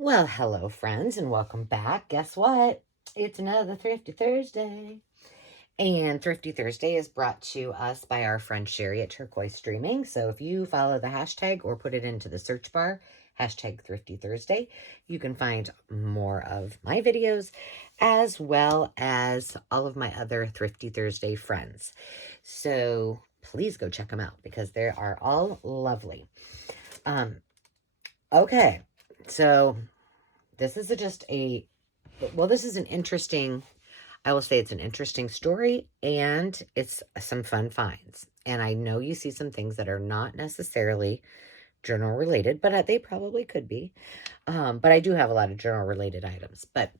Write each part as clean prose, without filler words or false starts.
Well, hello, friends, and welcome back. Guess what? It's another Thrifty Thursday. And Thrifty Thursday is brought to us by our friend Sheree at Turquoise Streaming. So if you follow the hashtag or put it into the search bar, hashtag Thrifty Thursday, you can find more of my videos as well as all of my other Thrifty Thursday friends. So please go check them out because they are all lovely. Okay, so this is this is an interesting, I will say it's an interesting story and it's some fun finds. And I know you see some things that are not necessarily journal related, but they probably could be. But I do have a lot of journal related items. But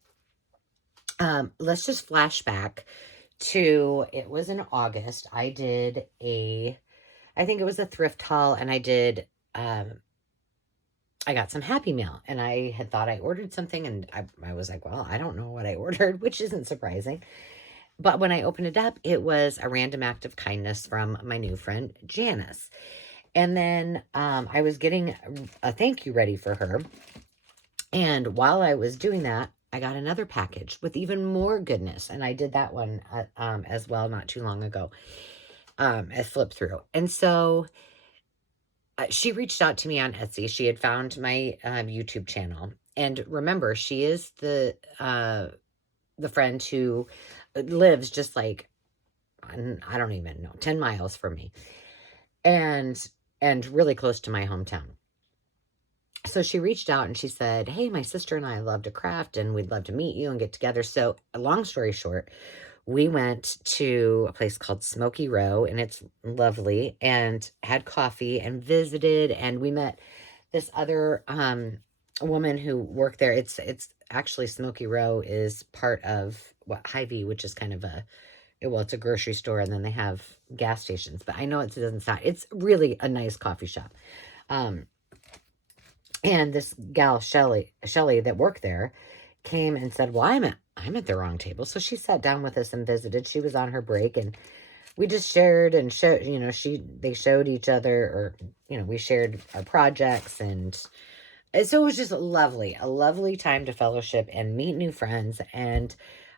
let's just flash back to, it was in August. I think it was a thrift haul, and I got some Happy Meal, and I had thought I ordered something, and I was like, well, I don't know what I ordered, which isn't surprising. But when I opened it up, it was a random act of kindness from my new friend, Janice. And then I was getting a thank you ready for her. And while I was doing that, I got another package with even more goodness. And I did that one as well not too long ago, as flip through. And so she reached out to me on Etsy. She had found my YouTube channel. And remember, she is the friend who lives just like, I don't even know, 10 miles from me. And really close to my hometown. So she reached out and she said, hey, my sister and I love to craft and we'd love to meet you and get together. So long story short, we went to a place called Smoky Row, and it's lovely, and had coffee and visited, and we met this other woman who worked there. It's actually, Smoky Row is part of Hy-Vee, which is kind of it's a grocery store, and then they have gas stations, but I know it doesn't sound, it's really a nice coffee shop. And this gal, Shelly, that worked there, came and said, well, I'm at the wrong table. So she sat down with us and visited. She was on her break, and we just shared and showed, they showed each other, or, we shared our projects. And so it was just a lovely time to fellowship and meet new friends. And,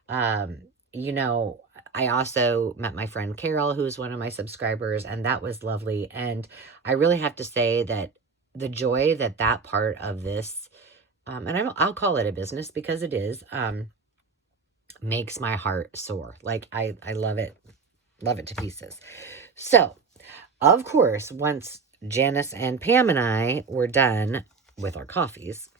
I also met my friend Carol, who's one of my subscribers, and that was lovely. And I really have to say that the joy that part of this, and I'll call it a business because it is, makes my heart soar. Like I love it to pieces. So, of course, once Janice and Pam and I were done with our coffees,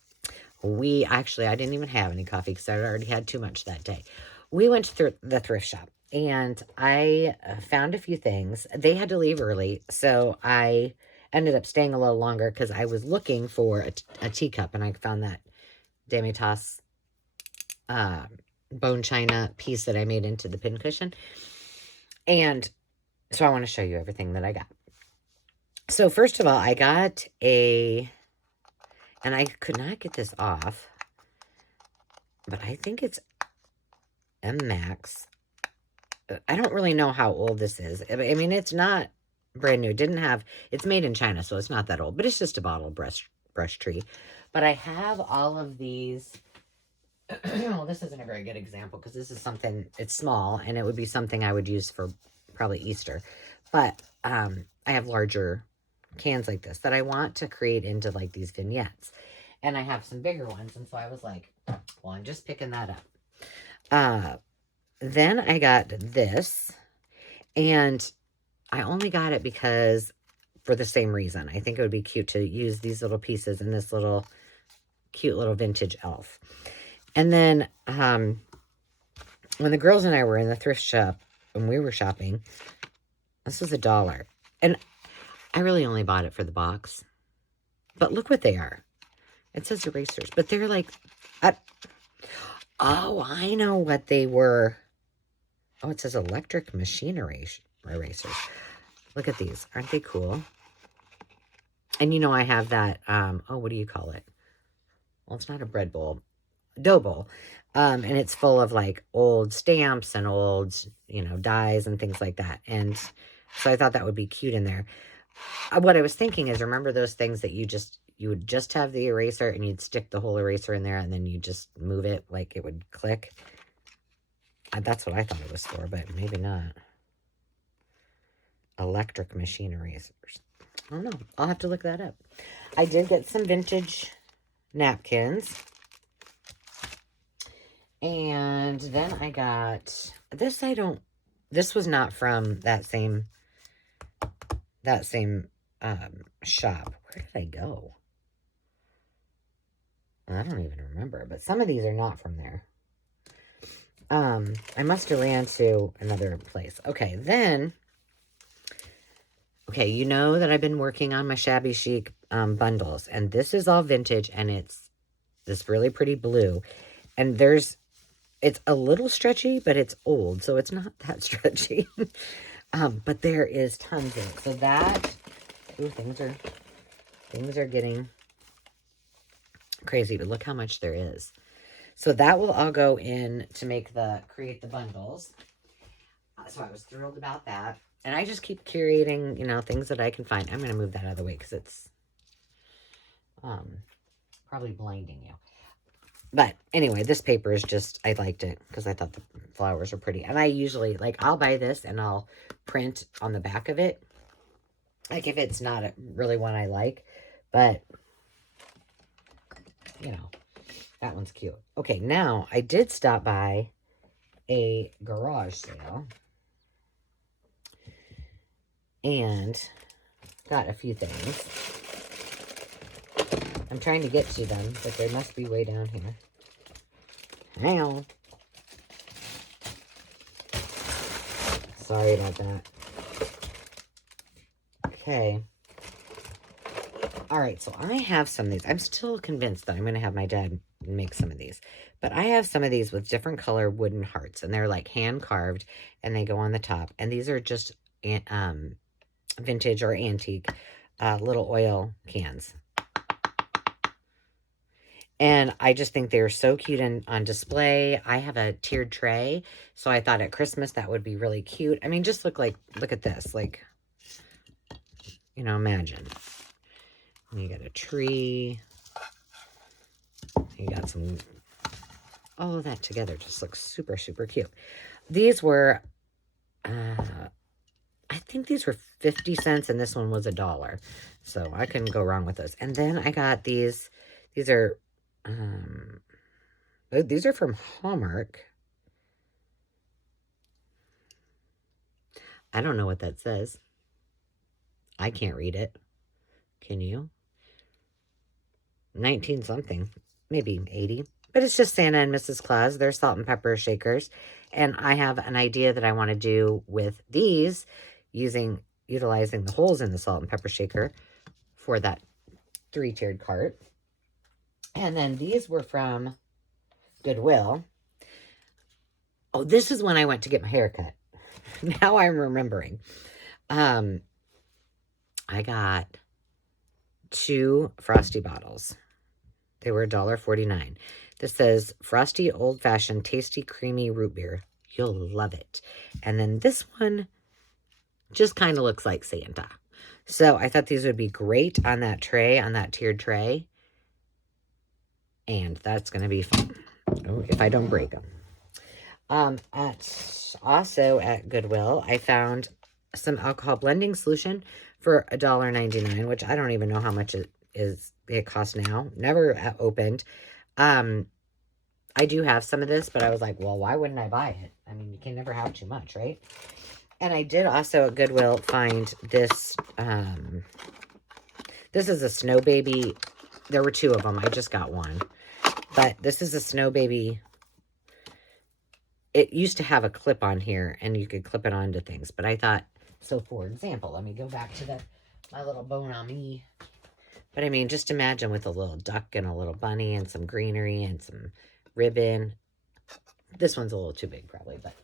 I didn't even have any coffee because I already had too much that day. We went to the thrift shop, and I found a few things. They had to leave early, so I ended up staying a little longer because I was looking for a teacup, and I found that Damitas bone china piece that I made into the pincushion. And so I want to show you everything that I got. So first of all, I got and I could not get this off, but I think it's M Max. I don't really know how old this is. I mean, it's not brand new. It's made in China, so it's not that old, but it's just a bottle brush tree. But I have all of these. Well, this isn't a very good example because this is something, it's small, and it would be something I would use for probably Easter. But I have larger cans like this that I want to create into like these vignettes. And I have some bigger ones, and so I was like, well, I'm just picking that up. Then I got this, and I only got it because for the same reason. I think it would be cute to use these little pieces in this little cute little vintage elf. And then when the girls and I were in the thrift shop when we were shopping, this was $1. And I really only bought it for the box. But look what they are. It says erasers, but they're like, oh, I know what they were. Oh, it says electric machine erasers. Look at these. Aren't they cool? And I have that, what do you call it? Well, it's not a bread bowl. Dough bowl. And it's full of like old stamps and old, dies and things like that. And so I thought that would be cute in there. What I was thinking is, remember those things that you just, you would just have the eraser and you'd stick the whole eraser in there and then you just move it like it would click. That's what I thought it was for, but maybe not. Electric machine erasers. I don't know. I'll have to look that up. I did get some vintage napkins. And then I got this. This was not from that same shop. Where did I go? I don't even remember, but some of these are not from there. I must have ran to another place. Okay, then, okay, you know that I've been working on my shabby chic bundles, and this is all vintage, and it's this really pretty blue, and it's a little stretchy, but it's old, so it's not that stretchy. But there is tons of it. So that, ooh, things are getting crazy, but look how much there is. So that will all go in to create the bundles. So I was thrilled about that. And I just keep curating, things that I can find. I'm going to move that out of the way because it's probably blinding you. But anyway, this paper is just, I liked it because I thought the flowers were pretty. And I usually, I'll buy this and I'll print on the back of it. Like if it's not really one I like. But, that one's cute. Okay, now I did stop by a garage sale. And got a few things. I'm trying to get to them, but they must be way down here. Hang on. Sorry about that. Okay. All right, so I have some of these. I'm still convinced that I'm going to have my dad make some of these. But I have some of these with different color wooden hearts. And they're like hand carved. And they go on the top. And these are just vintage or antique little oil cans. And I just think they're so cute on display. I have a tiered tray. So I thought at Christmas that would be really cute. I mean, just look at this. Imagine. You got a tree. You got some, all of that together just looks super, super cute. These were, I think these were 50 cents and this one was $1. So I couldn't go wrong with those. And then I got these are from Hallmark. I don't know what that says. I can't read it. Can you? 19 something, maybe 80. But it's just Santa and Mrs. Claus. They're salt and pepper shakers. And I have an idea that I want to do with these utilizing the holes in the salt and pepper shaker for that 3-tiered cart. And then these were from Goodwill. Oh, this is when I went to get my hair cut. Now I'm remembering. I got 2 Frosty bottles. They were $1.49. This says Frosty Old Fashioned Tasty Creamy Root Beer. You'll love it. And then this one just kind of looks like Santa. So I thought these would be great on that tray, on that tiered tray. And that's going to be fun. Oh, if I don't break them. Also at Goodwill, I found some alcohol blending solution for $1.99, which I don't even know how much it costs now. Never opened. I do have some of this, but I was like, well, why wouldn't I buy it? I mean, you can never have too much, right? And I did also at Goodwill find this. This is a Snow Baby. There were 2 of them. I just got one. But this is a Snow Baby. It used to have a clip on here, and you could clip it onto things. But I thought, so for example, let me go back to my little Bon Ami. But I mean, just imagine with a little duck and a little bunny and some greenery and some ribbon. This one's a little too big probably, but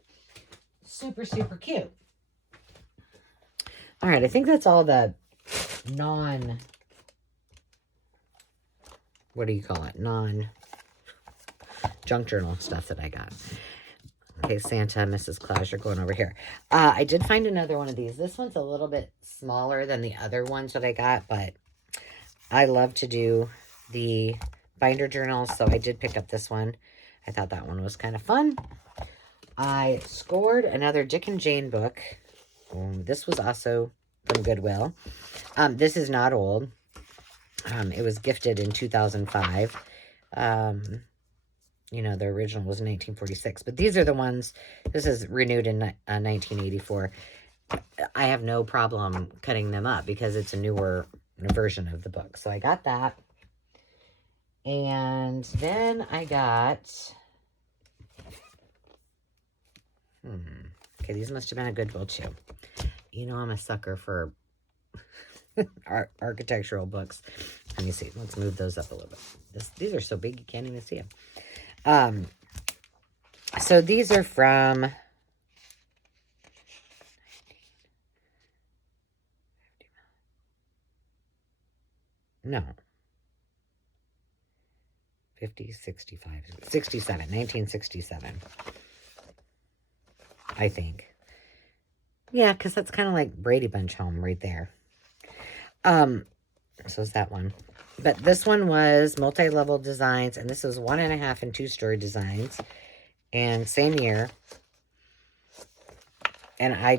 super, super cute. All right, I think that's all the what do you call it? Non-junk journal stuff that I got. Okay, Santa, Mrs. Claus, you're going over here. I did find another one of these. This one's a little bit smaller than the other ones that I got, but I love to do the binder journals, so I did pick up this one. I thought that one was kind of fun. I scored another Dick and Jane book. This was also from Goodwill. This is not old. It was gifted in 2005. You know, the original was 1946. But these are the ones, this is renewed in 1984. I have no problem cutting them up because it's a newer version of the book. So I got that. And then I got... Okay, these must have been a Goodwill too. You know I'm a sucker for architectural books. Let me see. Let's move those up a little bit. These are so big you can't even see them. So these are from... No. 50, 65, 67, 1967. I think. Yeah, because that's kind of like Brady Bunch home right there. So is that one. But this one was multi-level designs, and this was 1.5 and 2-story designs. And same year. And I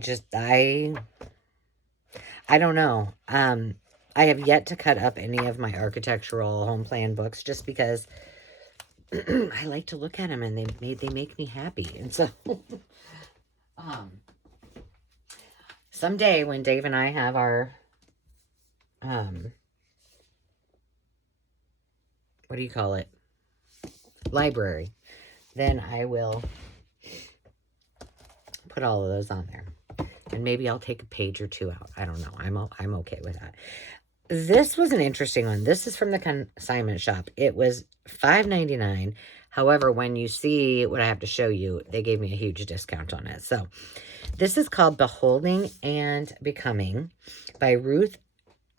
don't know. I have yet to cut up any of my architectural home plan books just because I like to look at them and they make me happy. And so someday when Dave and I have our what do you call it? Library. Then I will put all of those on there. And maybe I'll take a page or two out. I don't know. I'm okay with that. This was an interesting one. This is from the consignment shop. It was $5.99. However, when you see what I have to show you, they gave me a huge discount on it. So this is called Beholding and Becoming by Ruth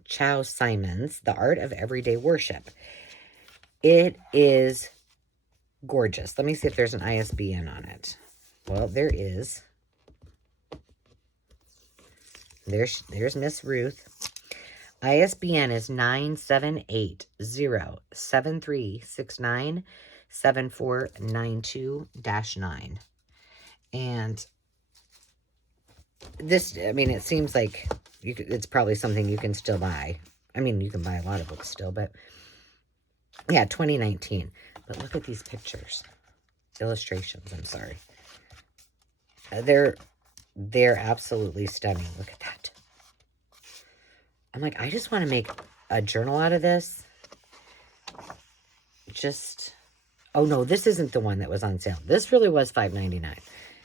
Chow Simons, The Art of Everyday Worship. It is gorgeous. Let me see if there's an ISBN on it. Well, there is. There's Miss Ruth. ISBN is 978-07369-7492-9. And this, I mean, it seems like it's probably something you can still buy. I mean, you can buy a lot of books still, but yeah, 2019. But look at these pictures. Illustrations, I'm sorry. They're absolutely stunning. Look at that. I'm like, I just want to make a journal out of this. Oh no, this isn't the one that was on sale. This really was $5.99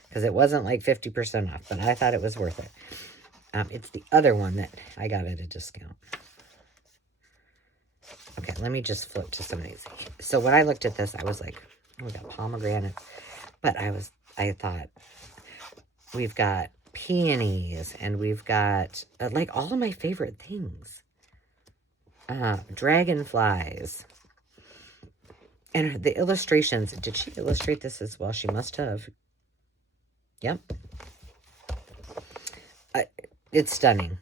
because it wasn't like 50% off, but I thought it was worth it. It's the other one that I got at a discount. Okay, let me just flip to some of these. So when I looked at this, I was like, oh, we got pomegranate. But I thought, we've got peonies, and we've got, like, all of my favorite things. Dragonflies. And the illustrations, did she illustrate this as well? She must have. Yep. It's stunning.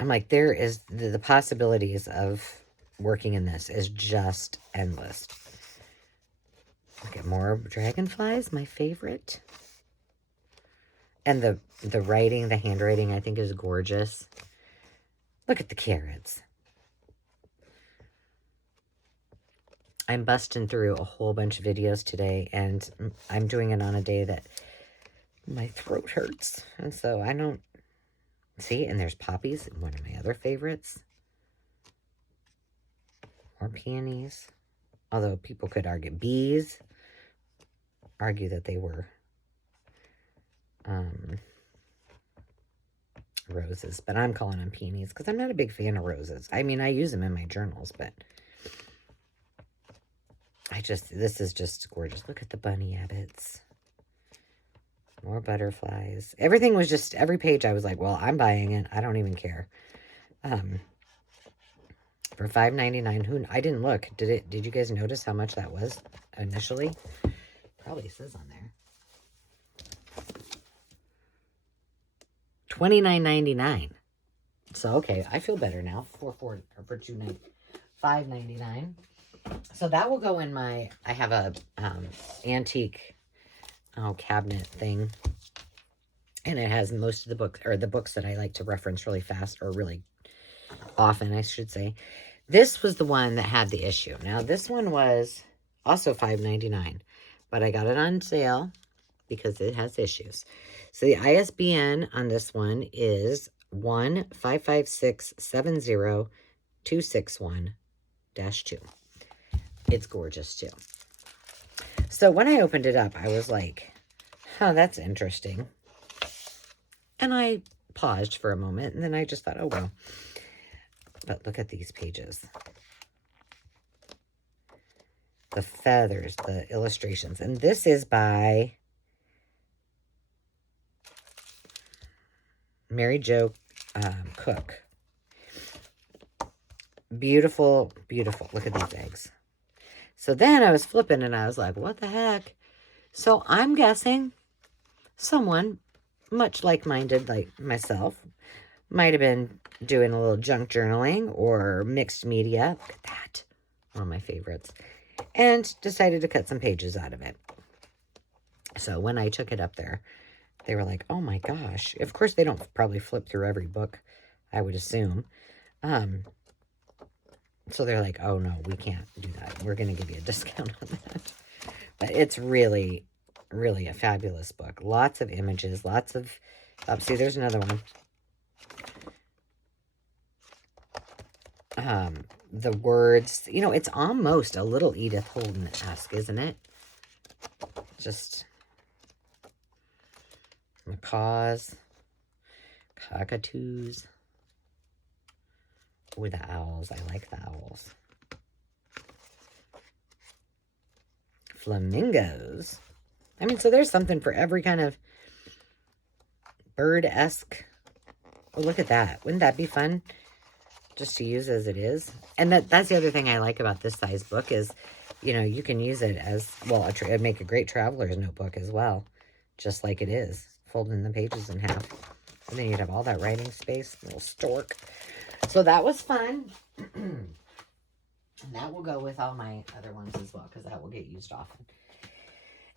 I'm like, there is, the possibilities of working in this is just endless. Look at more dragonflies, my favorite. And the writing, the handwriting, I think is gorgeous. Look at the carrots. I'm busting through a whole bunch of videos today, and I'm doing it on a day that my throat hurts. And so I don't... See, and there's poppies, one of my other favorites. More peonies. Although people could argue bees. Argue that they were roses. But I'm calling them peonies because I'm not a big fan of roses. I mean, I use them in my journals, but this is just gorgeous. Look at the bunny abbots. More butterflies. Everything was just, every page I was like, well, I'm buying it. I don't even care. For $5.99. I didn't look. Did you guys notice how much that was initially? Probably says on there. $29.99. So, okay, I feel better now. For $5.99. So that will go in my, I have a antique cabinet thing. And it has most of the books, or the books that I like to reference really fast, or really often, I should say. This was the one that had the issue. Now, this one was also $5.99, but I got it on sale because it has issues. So the ISBN on this one is 1-556-70-261-2. It's gorgeous too. So when I opened it up, I was like, oh, that's interesting. And I paused for a moment, and then I just thought, oh, well. But look at these pages. The feathers, the illustrations. And this is by Mary Jo Cook. Beautiful, beautiful. Look at these eggs. So then I was flipping, and I was like, what the heck? So I'm guessing someone much like-minded like myself might have been doing a little junk journaling or mixed media. Look at that. One of my favorites. And decided to cut some pages out of it. So when I took it up there, they were like, oh my gosh. Of course, they don't probably flip through every book, I would assume. So they're like, oh no, we can't do that. We're going to give you a discount on that. But it's really, really a fabulous book. Lots of images, lots of... Oh, see, there's another one. The words, you know, it's almost a little Edith Holden-esque, isn't it? Just macaws, cockatoos. With the owls. I like the owls. Flamingos. I mean, so there's something for every kind of bird-esque. Oh, look at that. Wouldn't that be fun? Just to use as it is. And that's the other thing I like about this size book is, you know, you can use it as, well, it'd make a great traveler's notebook as well. Just like it is. Folding the pages in half. And then you'd have all that writing space. Little stork. So that was fun. And that will go with all my other ones as well, because that will get used often.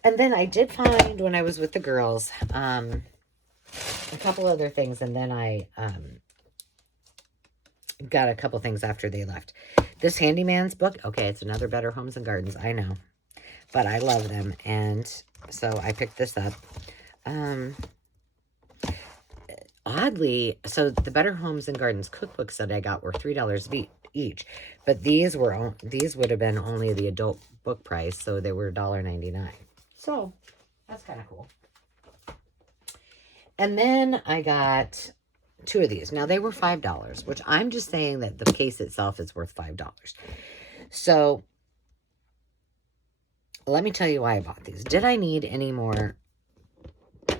And then I did find, when I was with the girls, a couple other things. And then I got a couple things after they left. This Handyman's book. Okay, it's another Better Homes and Gardens. I know. But I love them. And so I picked this up. Oddly, so the Better Homes and Gardens cookbooks that I got were $3 each, but these would have been only the adult book price, so they were $1.99. So that's kind of cool. And then I got two of these. Now they were $5, which I'm just saying that the case itself is worth $5. So let me tell you why I bought these. Did I need any more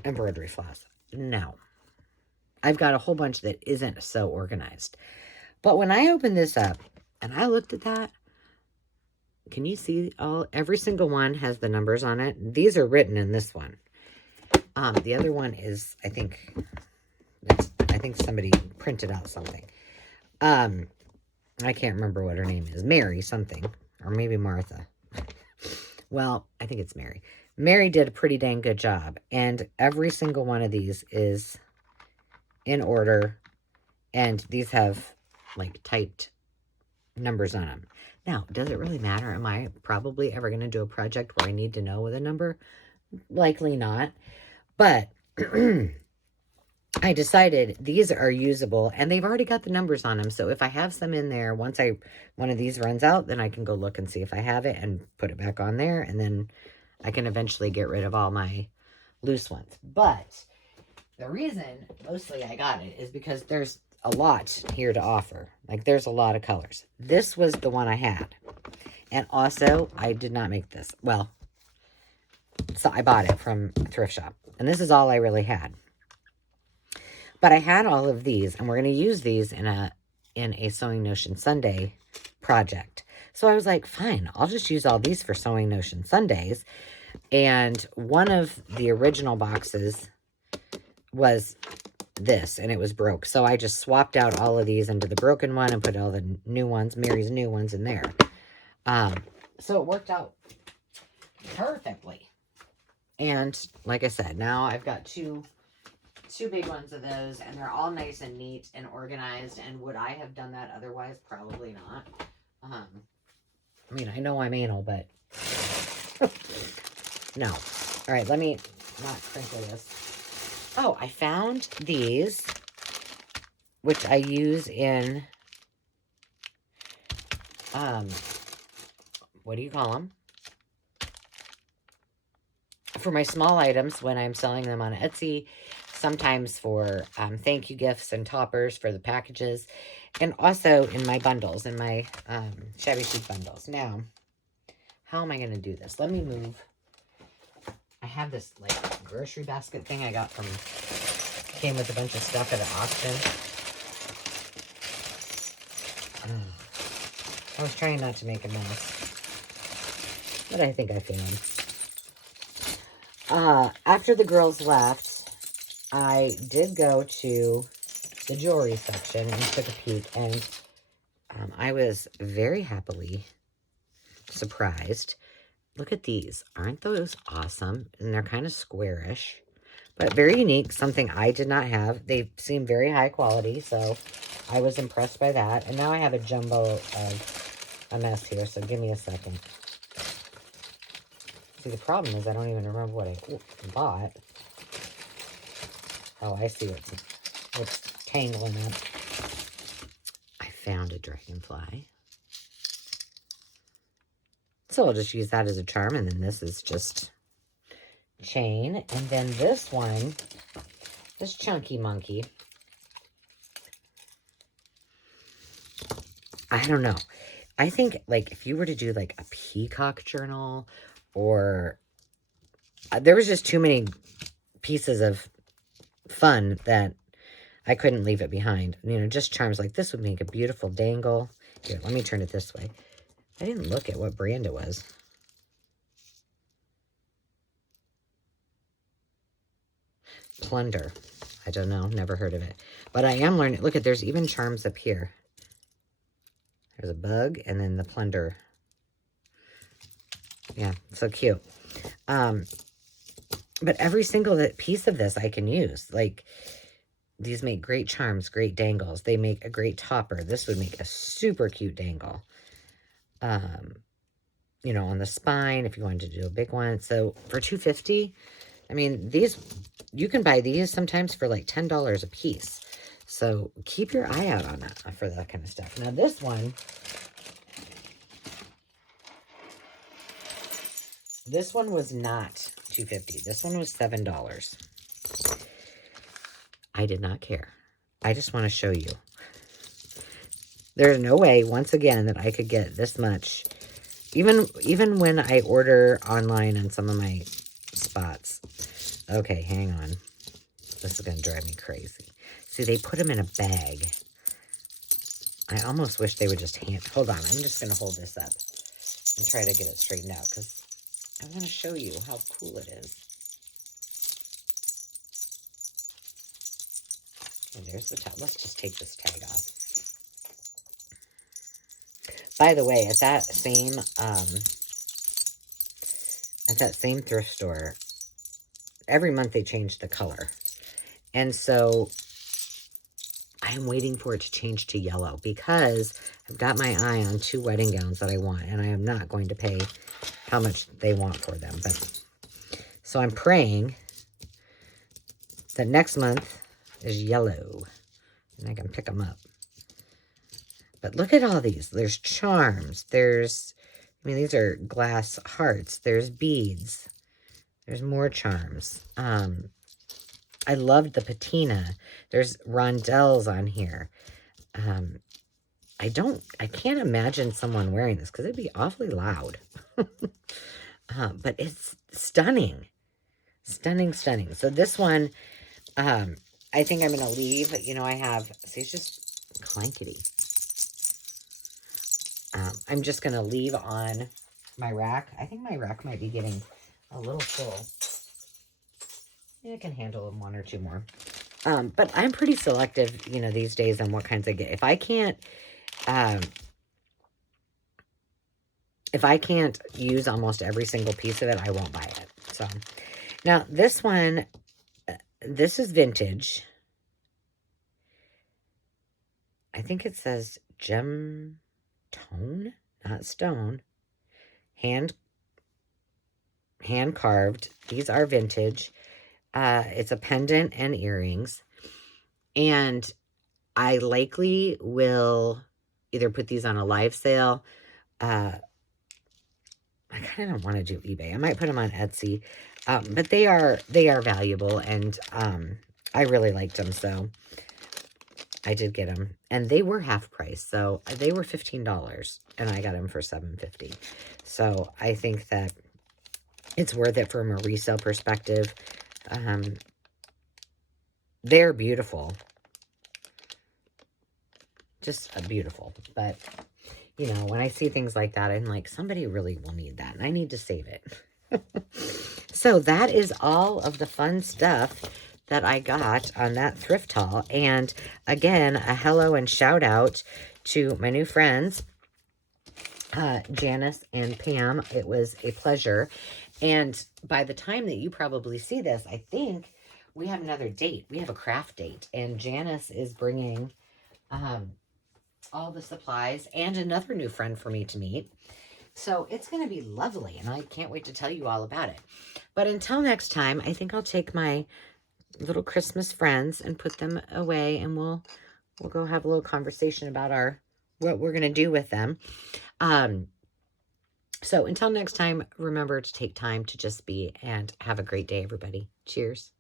embroidery floss? No. I've got a whole bunch that isn't so organized. But when I opened this up and I looked at that, can you see every single one has the numbers on it? These are written in this one. The other one is, I think somebody printed out something. I can't remember what her name is. Mary something, or maybe Martha. Well, I think it's Mary. Mary did a pretty dang good job. And every single one of these is in order, and these have like typed numbers on them. Now, does it really matter? Am I probably ever going to do a project where I need to know the number? Likely not. But I decided these are usable, and they've already got the numbers on them. So if I have some in there, once one of these runs out, then I can go look and see if I have it and put it back on there, and then I can eventually get rid of all my loose ones. But the reason mostly I got it is because there's a lot here to offer. Like, there's a lot of colors. This was the one I had. And also, I did not make this. Well, so I bought it from a thrift shop. And this is all I really had. But I had all of these, and we're going to use these in a Sewing Notion Sunday project. So I was like, fine, I'll just use all these for Sewing Notion Sundays. And one of the original boxes was this, and it was broke. So I just swapped out all of these into the broken one and put all the new ones, Mary's new ones, in there. So it worked out perfectly. And like I said, now I've got two big ones of those, and they're all nice and neat and organized. And would I have done that otherwise? Probably not. I mean, I know I'm anal, but no. All right, let me not sprinkle this. Oh, I found these, which I use in, what do you call them? For my small items when I'm selling them on Etsy, sometimes for thank you gifts and toppers for the packages, and also in my bundles, in my shabby chic bundles. Now, how am I going to do this? Let me move. I have this like grocery basket thing I got from, came with a bunch of stuff at an auction. I was trying not to make a mess, but I think I found. After the girls left, I did go to the jewelry section and took a peek, and I was very happily surprised. Look at these. Aren't those awesome? And they're kind of squarish, but very unique. Something I did not have. They seem very high quality, so I was impressed by that. And now I have a jumbo of a mess here, so give me a second. See, the problem is I don't even remember what I bought. Oh, I see what's tangling up. I found a dragonfly. So I'll just use that as a charm, and then this is just chain. And then this one, this chunky monkey, I don't know. I think, like, if you were to do, like, a peacock journal, or there was just too many pieces of fun that I couldn't leave it behind. You know, just charms like this would make a beautiful dangle. Here, let me turn it this way. I didn't look at what brand it was. Plunder. I don't know. Never heard of it. But I am learning. Look at, there's even charms up here. There's a bug and then the plunder. Yeah, so cute. But every single piece of this I can use. Like, these make great charms, great dangles. They make a great topper. This would make a super cute dangle. You know, on the spine, if you wanted to do a big one. So for $2.50, I mean, these, you can buy these sometimes for like $10 a piece. So keep your eye out on that, for that kind of stuff. Now this one, was not $2.50. This one was $7. I did not care. I just want to show you. There's no way, once again, that I could get this much. Even when I order online on some of my spots. Okay, hang on. This is going to drive me crazy. See, they put them in a bag. I almost wish they would just hold on, I'm just going to hold this up and try to get it straightened out, because I want to show you how cool it is. Okay, there's the tag. Let's just take this tag off. By the way, at that same thrift store, every month they change the color. And so I'm waiting for it to change to yellow, because I've got my eye on 2 wedding gowns that I want, and I am not going to pay how much they want for them. But so I'm praying that next month is yellow and I can pick them up. But look at all these. There's charms. There's, I mean, these are glass hearts. There's beads. There's more charms. I loved the patina. There's rondelles on here. I can't imagine someone wearing this, because it'd be awfully loud. But it's stunning. Stunning, stunning. So this one, I think I'm going to leave. You know, I have, see, it's just clankety. I'm just going to leave on my rack. I think my rack might be getting a little full. Yeah, I can handle 1 or 2 more. But I'm pretty selective, you know, these days on what kinds I get. Um, if I can't use almost every single piece of it, I won't buy it. So now this one, this is vintage. I think it says gem tone, not stone. Hand carved. These are vintage. It's a pendant and earrings. And I likely will either put these on a live sale. I kind of don't want to do eBay. I might put them on Etsy. But they are valuable, and I really liked them, so I did get them. And they were half price, so they were $15, and I got them for $7.50. So I think that it's worth it from a resale perspective. They're beautiful. Just beautiful. But, you know, when I see things like that, I'm like, somebody really will need that, and I need to save it. So that is all of the fun stuff that I got on that thrift haul. And again, a hello and shout out to my new friends, Janice and Pam. It was a pleasure. And by the time that you probably see this, I think we have another date. We have a craft date. And Janice is bringing all the supplies and another new friend for me to meet. So it's going to be lovely, and I can't wait to tell you all about it. But until next time, I think I'll take my little Christmas friends and put them away, and we'll go have a little conversation about what we're going to do with them. So until next time, remember to take time to just be, and have a great day, everybody. Cheers.